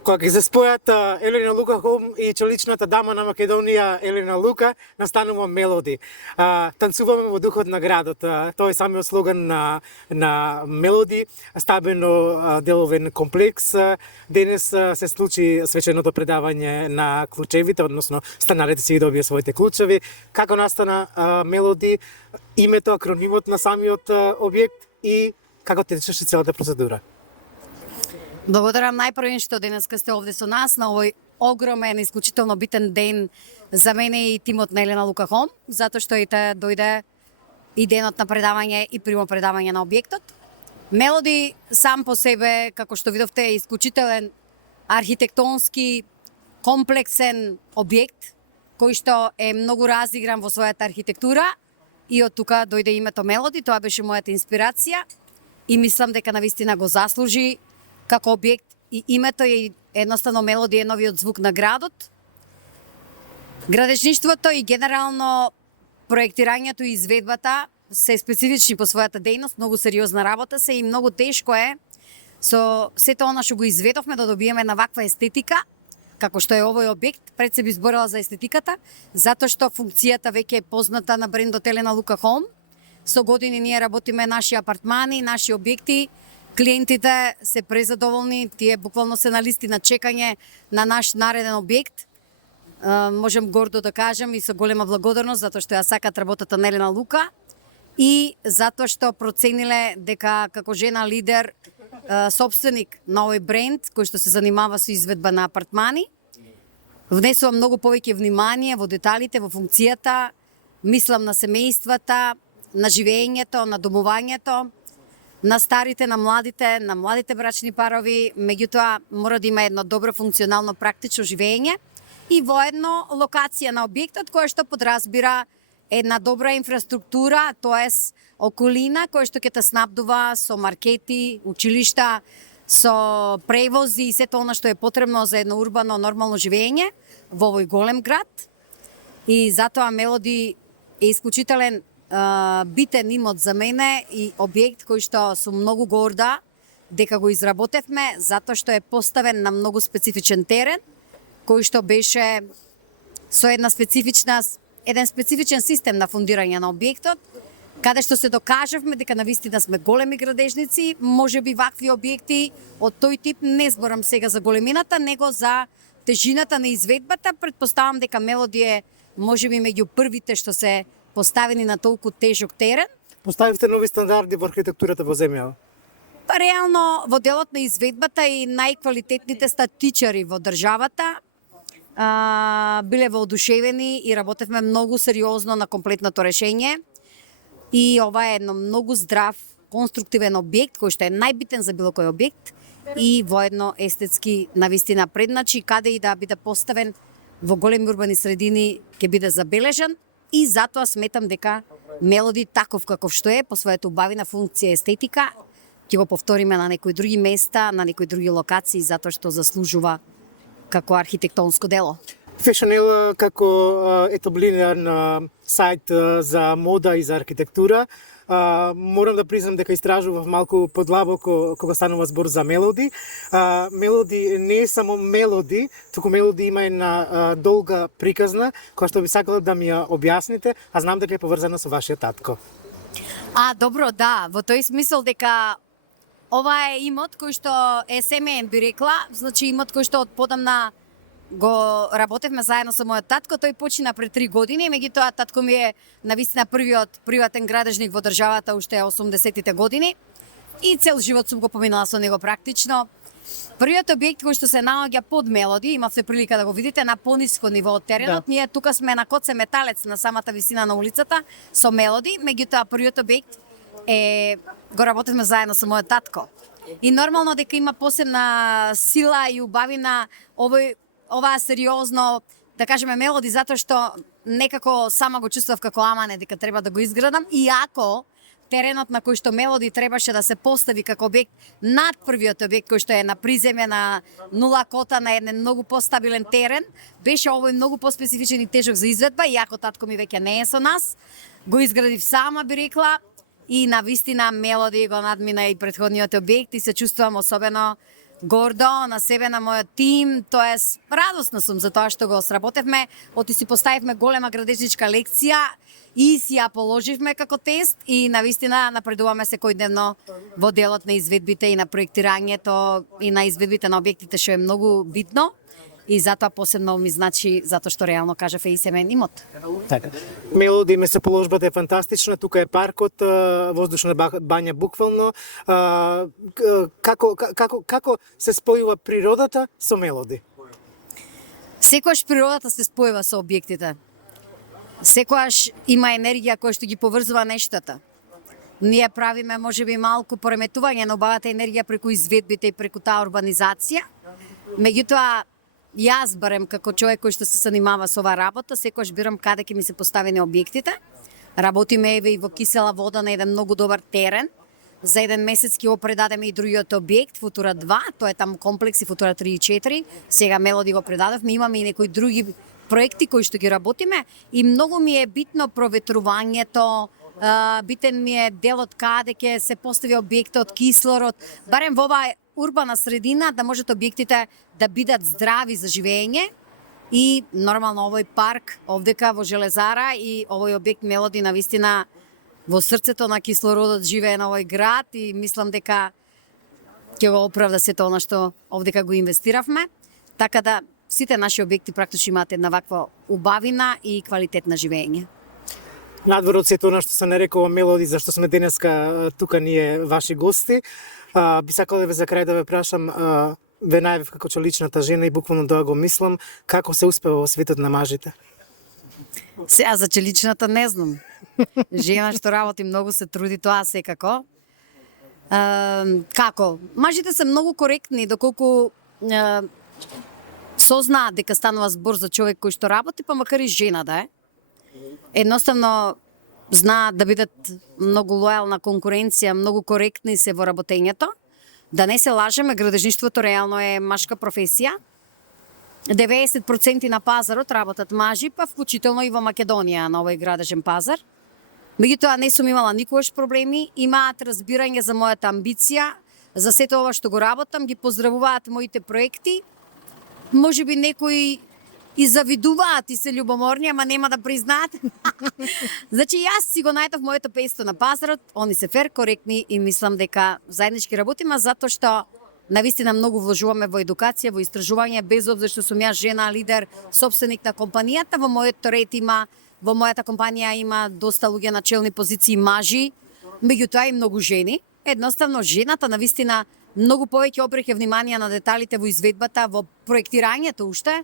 Кога ќе се спојат Елена Лука Хом и челичната дама на Македонија Елена Лука, настанува Мелоди. Танцуваме во духот на градот. Тоа е самиот слоган на Мелоди, стабено деловен комплекс. Денес се случи свеченото предавање на клучевите, односно станарите си добија своите клучеви. Како настана Мелоди, името, акронимот на самиот објект и како течеше целата процедура? Благодарам најпрво што денеска сте овде со нас на овој огромен, исклучително битен ден за мене и тимот на Елена Лука Хом, затоа што дојде и денот на предавање и примо предавање на објектот. Мелоди сам по себе, како што видовте, е исклучителен архитектонски комплексен објект кој што е многу разигран во својата архитектура и од тука дојде името Мелоди. Тоа беше мојата инспирација и мислам дека навистина го заслужи како објект и името е едноставно Мелоди е новиот звук на градот. Градежништвото и генерално проектирањето и изведбата се специфични по својата дејност, многу сериозна работа се и многу тешко е со сето она што го изведовме да добиеме на ваква естетика, како што е овој објект. Пред се би зборила за естетиката, затоа што функцијата веќе е позната на брендот Елена Лука Хом. Со години ние работиме наши апартмани, наши објекти. Клиентите се презадоволни, тие буквално се на листи на чекање на наш нареден објект. Можем гордо да кажем и со голема благодарност затоа што ја сакат работата на Елена Лука и затоа што процениле дека како жена лидер, собственик на овој бренд кој што се занимава со изведба на апартмани, внесува многу повеќе внимание во деталите, во функцијата, мислам на семејствата, на живеењето, на домувањето, на старите, на младите брачни парови, меѓутоа мора да има едно добро функционално практично живење и воедно локација на објектот која што подразбира една добра инфраструктура, тоест околина која што ќе те снабдува со маркети, училишта, со превози и сето она што е потребно за едно урбано нормално живење во овој голем град. И затоа Мелоди е исклучителен битен имот за мене и објект кој што сум многу горда дека го изработевме затоа што е поставен на многу специфичен терен кој што беше со еден специфичен систем на фундирање на објектот, каде што се докажавме дека навистина сме големи градежници. Можеби вакви објекти од тој тип, не зборам сега за големината, него за тежината на изведбата. Претпоставам дека Мелоди е можеби меѓу првите што се поставени на толку тежок терен. Поставивте нови стандарди во архитектурата во земјава? Реално во делот на изведбата и најквалитетните статичари во државата биле воодушевени и работевме многу сериозно на комплетното решење. И ова е едно многу здрав, конструктивен објект кој што е најбитен за било кој објект и воедно естетски навистина предначи каде и да биде поставен во големи урбани средини ќе биде забележан. И затоа сметам дека Мелоди таков каков што е по својата убавина функција естетика ќе го повториме на некои други места, на некои други локации затоа што заслужува како архитектонско дело. Фешенел како етаблиран сајт за мода и за архитектура, морам да признам дека истражував малку подлабоко кога станува збор за Мелоди. Мелоди не е само Мелоди, туку Мелоди има една долга приказна која што би сакала да ми ја објасните, а знам дека е поврзана со вашиот татко. Добро, да, во тој смисол дека ова е имот кој што е семеен, би рекла, значи имот кој што од подамна го работевме заедно со мојот татко. Тој почина пред 3 години, меѓутоа татко ми е навистина првиот приватен градежник во државата уште 80-тите години и цел живот сум го поминала со него практично. Првиот објект кој што се наоѓа под Мелоди, имавте прилика да го видите на пониско ниво од теренот. Да. Ние тука сме на коце металец на самата висина на улицата со Мелоди, меѓутоа првиот објект го работевме заедно со мојот татко. И нормално дека има посебна сила и убавина ова сериозно, да кажеме Мелоди, затоа што некако сама го чувствав како амане дека треба да го изградам, иако теренот на кој што Мелоди требаше да се постави како објект над првиот објект кој што е на приземје на 0 кота на еден многу постабилен терен, беше овој многу поспецифичен и тежок за изведба, иако татко ми веќе не е со нас, го изградив сама, би рекла, и навистина Мелоди го надмина и претходниот објект и се чувствувам особено гордо на себе, на мојот тим, тоест радосна сум за тоа што го сработевме, оти си поставивме голема градежничка лекција и си ја положивме како тест и навистина напредуваме секојдневно во делот на изведбите и на проектирањето и на изведбите на објектите, што е многу битно. И затоа посебно ми значи, затоа што реално кажав и семеен имот. Така. Мелоди, местоположбата е фантастична, тука е паркот, воздушна бања буквално. Како се спојува природата со Мелоди? Секогаш природата се спојува со објектите. Секогаш има енергија која што ги поврзува нештата. Ние правиме можеби малку пореметување на убавата енергија преку изведбите и преку таа урбанизација. Меѓутоа, јас барем како човек кој што се занимава со оваа работа, секогаш бирам каде ќе ми се поставени објектите. Работиме еве и во Кисела вода на еден многу добар терен. За еден месец ќе го предадеме и другиот објект, Футура 2, тоа е таму комплекси Футура 3 и 4. Сега Мелоди го предадовме, имаме и некои други проекти кои што ги работиме и многу ми е битно проветрувањето, битен ми е делот каде ќе се постави објектот, кислород, барем во оваа урбана средина да можат објектите да бидат здрави за живење и нормално овој парк овдека во Железара и овој објект Мелоди навистина во срцето на кислородот живее на овој град и мислам дека ќе го оправда сето она што овдека го инвестиравме, така да сите наши објекти практично имаат една ваква убавина и квалитет на живење. Надвор од сето она што се нарекува Мелоди, зашто сме денеска тука ние ваши гости, би сакала да ве за крај да ве прашам, ве најавив како чоличната жена и буквално тоа го мислам, како се успева во светот на мажите? Сега за челичната не знам. Жена што работи многу се труди, тоа секако. Како? Мажите се многу коректни, доколку сознаат дека станува збор за човек кој што работи, па макар и жена да е. Едноставно знаат да бидат многу лојална конкуренција, многу коректни се во работењето. Да не се лажеме, градежништвото реално е машка професија. 90% на пазарот работат мажи, па вклучително и во Македонија на овој градежен пазар. Меѓутоа не сум имала никогаш проблеми, имаат разбирање за мојата амбиција, за сето ова што го работам, ги поздравуваат моите проекти. Можеби некои и завидуваат и се љубоморни, ама нема да признаат. Значи јас си го најдов моето песто на пазарот, они се фер, коректни и мислам дека заеднички работиме затоа што навистина многу вложуваме во едукација, во истражување, без обзир што сум ја жена, лидер, собственик на компанијата, во мојот ред има, во мојата компанија има доста луѓе на челни позиции мажи, меѓутоа и многу жени. Едноставно жената навистина многу повеќе обреќа внимание на деталите во изведбата, во проектирањето уште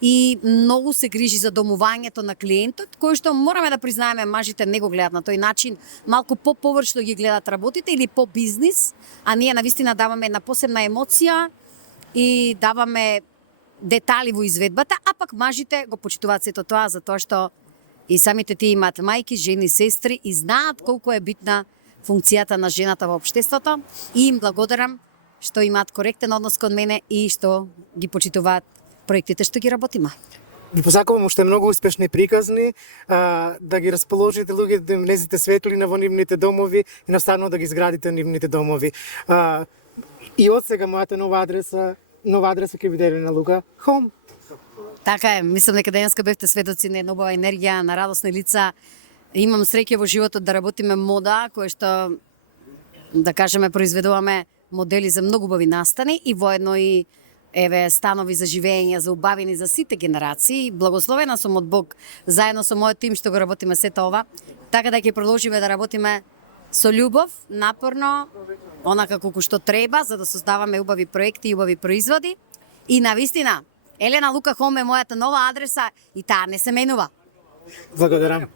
и многу се грижи за домувањето на клиентот, кој што мораме да признаеме мажите не го гледаат на тој начин, малку по-површно ги гледаат работите или по бизнис, а ние навистина даваме една посебна емоција и даваме детали во изведбата, а пак мажите го почитуваат сето тоа затоа што и самите тие имаат мајки, жени, сестри и знаат колку е битна функцијата на жената во општеството и им благодарам што имаат коректен однос кон мене и што ги почитуваат проектите што ги работиме. Ви посакувам уште многу успешни приказни, да ги расположите луѓето, да им влезете светлина во нивните домови и наставно да ги изградите нивните домови. И од сега мојата нова адреса ќе биде Елена Лука Home. Така е, мислам дека денеска бевте сведоци на една убава енергија, на радосни лица. Имам среќа во животот да работиме мода, која што, да кажеме, произведуваме модели за многу убави настани и воедно и еве станови за живење, за убавини за сите генерации. Благословена сум од Бог заедно со мојот тим што го работиме сето ова, така да ќе продолжиме да работиме со љубов, напорно, онака колку што треба, за да создаваме убави проекти и убави производи. И навистина, Елена Лука Home е мојата нова адреса и таа не се менува. Благодарам.